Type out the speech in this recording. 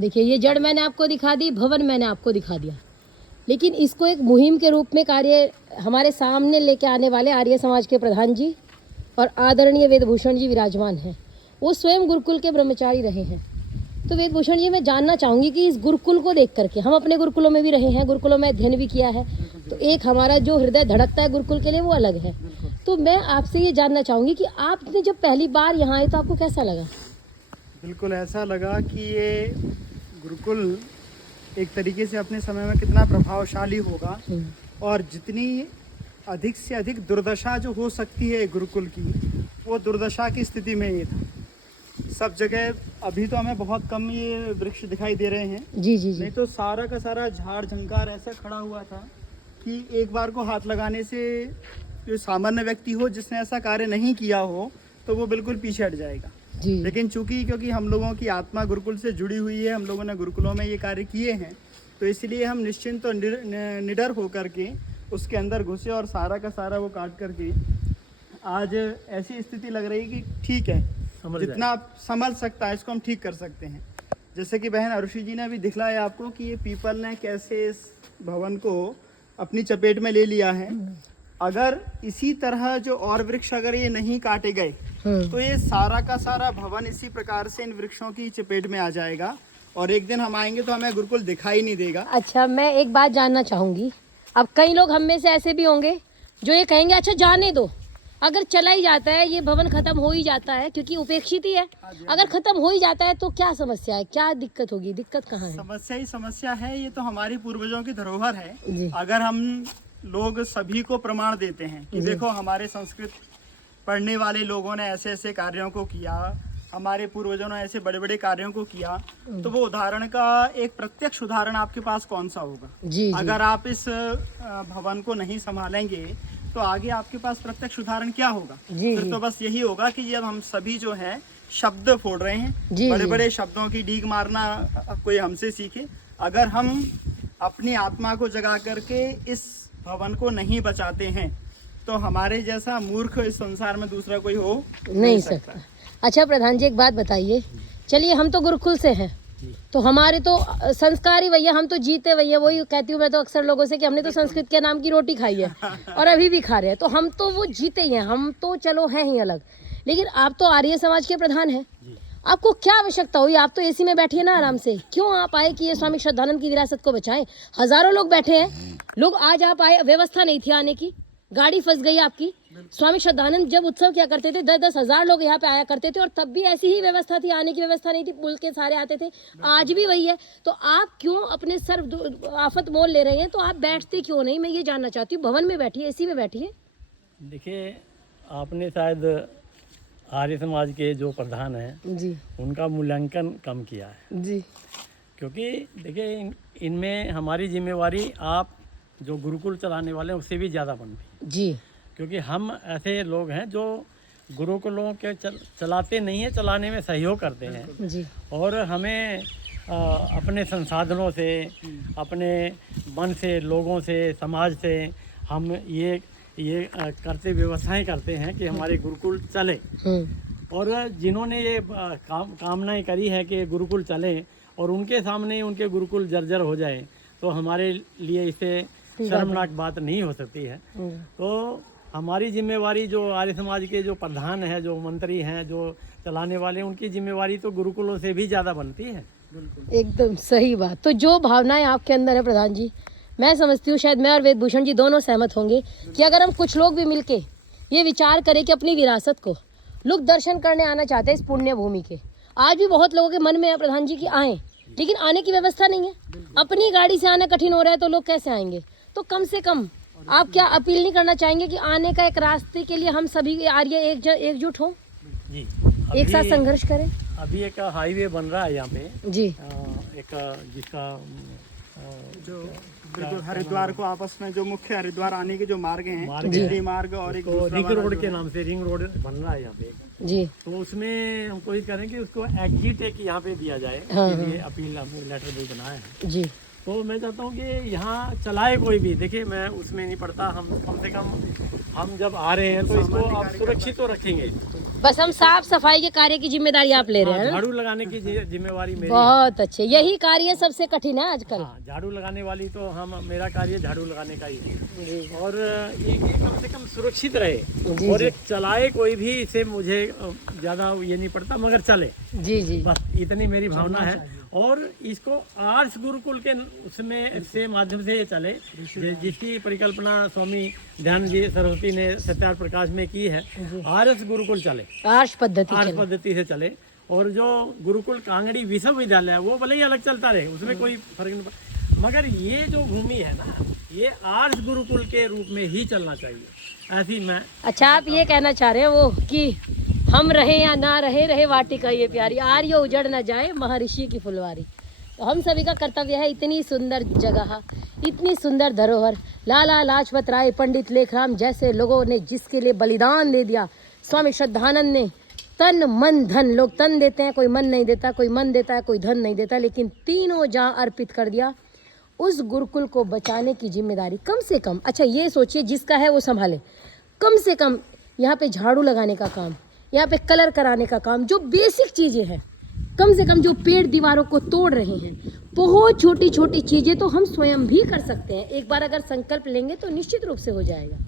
देखिए, ये जड़ मैंने आपको दिखा दी, भवन मैंने आपको दिखा दिया, लेकिन इसको एक मुहिम के रूप में कार्य हमारे सामने लेके आने वाले आर्य समाज के प्रधान जी और आदरणीय वेदभूषण जी विराजमान हैं। वो स्वयं गुरुकुल के ब्रह्मचारी रहे हैं। तो वेदभूषण जी, मैं जानना चाहूँगी कि इस गुरुकुल को देख करके, हम अपने गुरुकुलों में भी रहे हैं, गुरुकुलों में अध्ययन भी किया है, तो एक हमारा जो हृदय धड़कता है गुरुकुल के लिए वो अलग है। तो मैं आपसे ये जानना चाहूँगी कि आपने जब पहली बार यहाँ आए तो आपको कैसा लगा? बिल्कुल ऐसा लगा कि ये गुरुकुल एक तरीके से अपने समय में कितना प्रभावशाली होगा, और जितनी अधिक से अधिक दुर्दशा जो हो सकती है गुरुकुल की, वो दुर्दशा की स्थिति में ये था। सब जगह अभी तो हमें बहुत कम ये वृक्ष दिखाई दे रहे हैं, जी जी जी। नहीं तो सारा का सारा झाड़ झंकार ऐसा खड़ा हुआ था कि एक बार को हाथ लगाने से जो सामान्य व्यक्ति हो जिसने ऐसा कार्य नहीं किया हो तो वो बिल्कुल पीछे हट जाएगा। जी। लेकिन क्योंकि हम लोगों की आत्मा गुरुकुल से जुड़ी हुई है, हम लोगों ने गुरुकुलों में ये कार्य किए हैं, तो इसलिए हम निश्चिंत और निडर होकर के उसके अंदर घुसे और सारा का सारा वो काट करके आज ऐसी स्थिति लग रही कि ठीक है, जितना संभल सकता है इसको हम ठीक कर सकते हैं। जैसे कि बहन अरुषि जी ने अभी दिखलाया आपको कि ये पीपल ने कैसे इस भवन को अपनी चपेट में ले लिया है। अगर इसी तरह जो और वृक्ष अगर ये नहीं काटे गए तो ये सारा का सारा भवन इसी प्रकार से इन वृक्षों की चपेट में आ जाएगा, और एक दिन हम आएंगे तो हमें गुरुकुल दिखाई नहीं देगा। अच्छा, मैं एक बात जानना चाहूँगी, अब कई लोग हम में से ऐसे भी होंगे जो ये कहेंगे अच्छा जाने दो, अगर चला ही जाता है, ये भवन खत्म हो ही जाता है क्योंकि उपेक्षित ही है, अगर खत्म हो ही जाता है तो क्या समस्या है, क्या दिक्कत होगी? दिक्कत कहाँ है? समस्या ही समस्या है, ये तो हमारी पूर्वजों की धरोहर है। जी। अगर हम लोग सभी को प्रमाण देते हैं कि देखो हमारे संस्कृत पढ़ने वाले लोगों ने ऐसे ऐसे कार्यों को किया, हमारे पूर्वजों ने ऐसे बड़े बड़े कार्यों को किया, तो वो उदाहरण का एक प्रत्यक्ष उदाहरण आपके पास कौन सा होगा? जी। अगर आप इस भवन को नहीं संभालेंगे तो आगे आपके पास प्रत्यक्ष उदाहरण क्या होगा? जी, फिर जी। तो बस यही होगा कि जब हम सभी जो है शब्द फोड़ रहे हैं, जी, बड़े जी। बड़े शब्दों की डीग मारना कोई हमसे सीखे। अगर हम अपनी आत्मा को जगा करके इस भवन को नहीं बचाते हैं तो हमारे जैसा मूर्ख इस संसार में दूसरा कोई हो नहीं सकता। अच्छा प्रधान जी, एक बात बताइए, चलिए हम तो गुरुकुल से हैं, तो हमारे तो संस्कार ही भैया, हम तो जीते भैया, वही कहती हूँ मैं तो अक्सर लोगों से कि हमने तो संस्कृत के नाम की रोटी खाई है और अभी भी खा रहे हैं, तो हम तो वो जीते ही हैं, हम तो चलो हैं ही अलग। लेकिन आप तो आर्य समाज के प्रधान हैं, आपको क्या आवश्यकता हुई? आप तो एसी में बैठिए ना आराम से, क्यों आप आए कि ये स्वामी श्रद्धानंद की विरासत को बचाएं? हजारों लोग बैठे हैं, लोग आज आप आए, व्यवस्था नहीं थी आने की, गाड़ी फंस गई आपकी। स्वामी श्रद्धानंद जब उत्सव क्या करते थे, 10-10 हजार लोग यहाँ पे आया करते थे और तब भी ऐसी ही व्यवस्था थी, आने की व्यवस्था नहीं थी, पुल के सारे आते थे, आज भी वही है। तो आप क्यों अपने सर आफत मोल ले रहे हैं? तो आप बैठते क्यों नहीं? मैं ये जानना चाहती हूँ। भवन में बैठिए, एसी में बैठिए। देखिए, आपने शायद आर्य समाज के जो प्रधान हैं जी उनका मूल्यांकन कम किया है जी। क्योंकि देखिए इनमें हमारी जिम्मेवारी आप जो गुरुकुल चलाने वाले हैं उससे भी ज़्यादा बनती है जी। क्योंकि हम ऐसे लोग हैं जो गुरुकुलों के चलाते नहीं हैं, चलाने में सहयोग करते हैं जी। और हमें अपने संसाधनों से, अपने मन से, लोगों से, समाज से हम ये करते व्यवस्थाएं करते हैं कि हमारे गुरुकुल चले। और जिन्होंने ये कामनाएं करी है कि गुरुकुल चले और उनके सामने उनके गुरुकुल जर्जर हो जाए तो हमारे लिए इसे शर्मनाक बात नहीं हो सकती है। तो हमारी जिम्मेवारी जो आर्य समाज के जो प्रधान है, जो मंत्री हैं, जो चलाने वाले, उनकी जिम्मेवारी तो गुरुकुलों से भी ज़्यादा बनती है। एकदम सही बात। तो जो भावनाएं आपके अंदर है प्रधान जी, मैं समझती हूँ शायद मैं और वेदभूषण जी दोनों सहमत होंगे कि अगर हम कुछ लोग भी मिलके ये विचार करें कि अपनी विरासत को लोग दर्शन करने आना चाहते हैं इस पुण्य भूमि के, आज भी बहुत लोगों के मन में है प्रधान जी की आएँ, लेकिन आने की व्यवस्था नहीं है, अपनी गाड़ी से आना कठिन हो रहा है तो लोग कैसे आएंगे? तो कम से कम आप क्या अपील नहीं करना चाहेंगे कि आने का एक रास्ते के लिए हम सभी आर्य एकजुट हों, जी, एक साथ संघर्ष करें? अभी एक हाईवे बन रहा है यहाँ पे जी। एक जिसका जो बिल्कुल हरिद्वार को आपस में जो मुख्य हरिद्वार आने के जो मार्ग हैं, दिल्ली मार्ग और एक रिंग रोड के नाम से रिंग रोड बन रहा है यहाँ पे जी। तो उसमें हम कोशिश करें कि उसको एग्जिट एक यहाँ पे दिया जाए। ये अपील हमने लेटर भी बनाया है जी। तो मैं चाहता हूँ कि यहाँ चलाए कोई भी, देखिए मैं उसमें नहीं पड़ता, हम कम से कम हम जब आ रहे हैं तो इसको आप सुरक्षित तो रखेंगे। बस हम साफ सफाई के कार्य की जिम्मेदारी आप ले रहे हैं ना? झाड़ू लगाने की जिम्मेवारी मेरी है। बहुत अच्छे, यही कार्य सबसे कठिन है आजकल। हाँ, झाड़ू लगाने वाली तो हम, मेरा कार्य झाड़ू लगाने का ही है। जी और ये कम से कम सुरक्षित रहे जी और जी एक चलाए कोई भी, इसे मुझे ज़्यादा ये नहीं पड़ता, मगर चले, जी जी बस इतनी मेरी भावना है। और इसको आर्ष गुरुकुल के उसमें से माध्यम से ये चले, जिसकी परिकल्पना स्वामी ध्यानंद जी सरस्वती ने सत्यार्थ प्रकाश में की है। आर्ष गुरुकुल चले, आर्ष पद्धति आर्ष चले। पद्धति से चले। और जो गुरुकुल कांगड़ी विश्वविद्यालय है वो भले ही अलग चलता रहे, उसमें कोई फर्क नहीं पड़ता, मगर ये जो भूमि है ना, ये आर्ष गुरुकुल के रूप में ही चलना चाहिए, ऐसी मैं। अच्छा, आप ये कहना चाह रहे हैं वो कि हम रहे या ना रहे, रहे वाटिका ये प्यारी, आर्य उजड़ न जाए महर्षि की फुलवारी। तो हम सभी का कर्तव्य है, इतनी सुंदर जगह, इतनी सुंदर धरोहर, लाला लाजपत राय, पंडित लेखराम जैसे लोगों ने जिसके लिए बलिदान दे दिया, स्वामी श्रद्धानंद ने तन मन धन, लोग तन देते हैं, कोई मन नहीं देता, कोई मन देता है, कोई धन नहीं देता, लेकिन तीनों जहाँ अर्पित कर दिया। उस गुरुकुल को बचाने की जिम्मेदारी कम से कम, अच्छा ये सोचिए, जिसका है वो संभाले, कम से कम यहाँ पे झाड़ू लगाने का काम, यहाँ पे कलर कराने का काम, जो बेसिक चीज़ें हैं, कम से कम जो पेड़ दीवारों को तोड़ रहे हैं, बहुत छोटी छोटी चीज़ें तो हम स्वयं भी कर सकते हैं। एक बार अगर संकल्प लेंगे तो निश्चित रूप से हो जाएगा।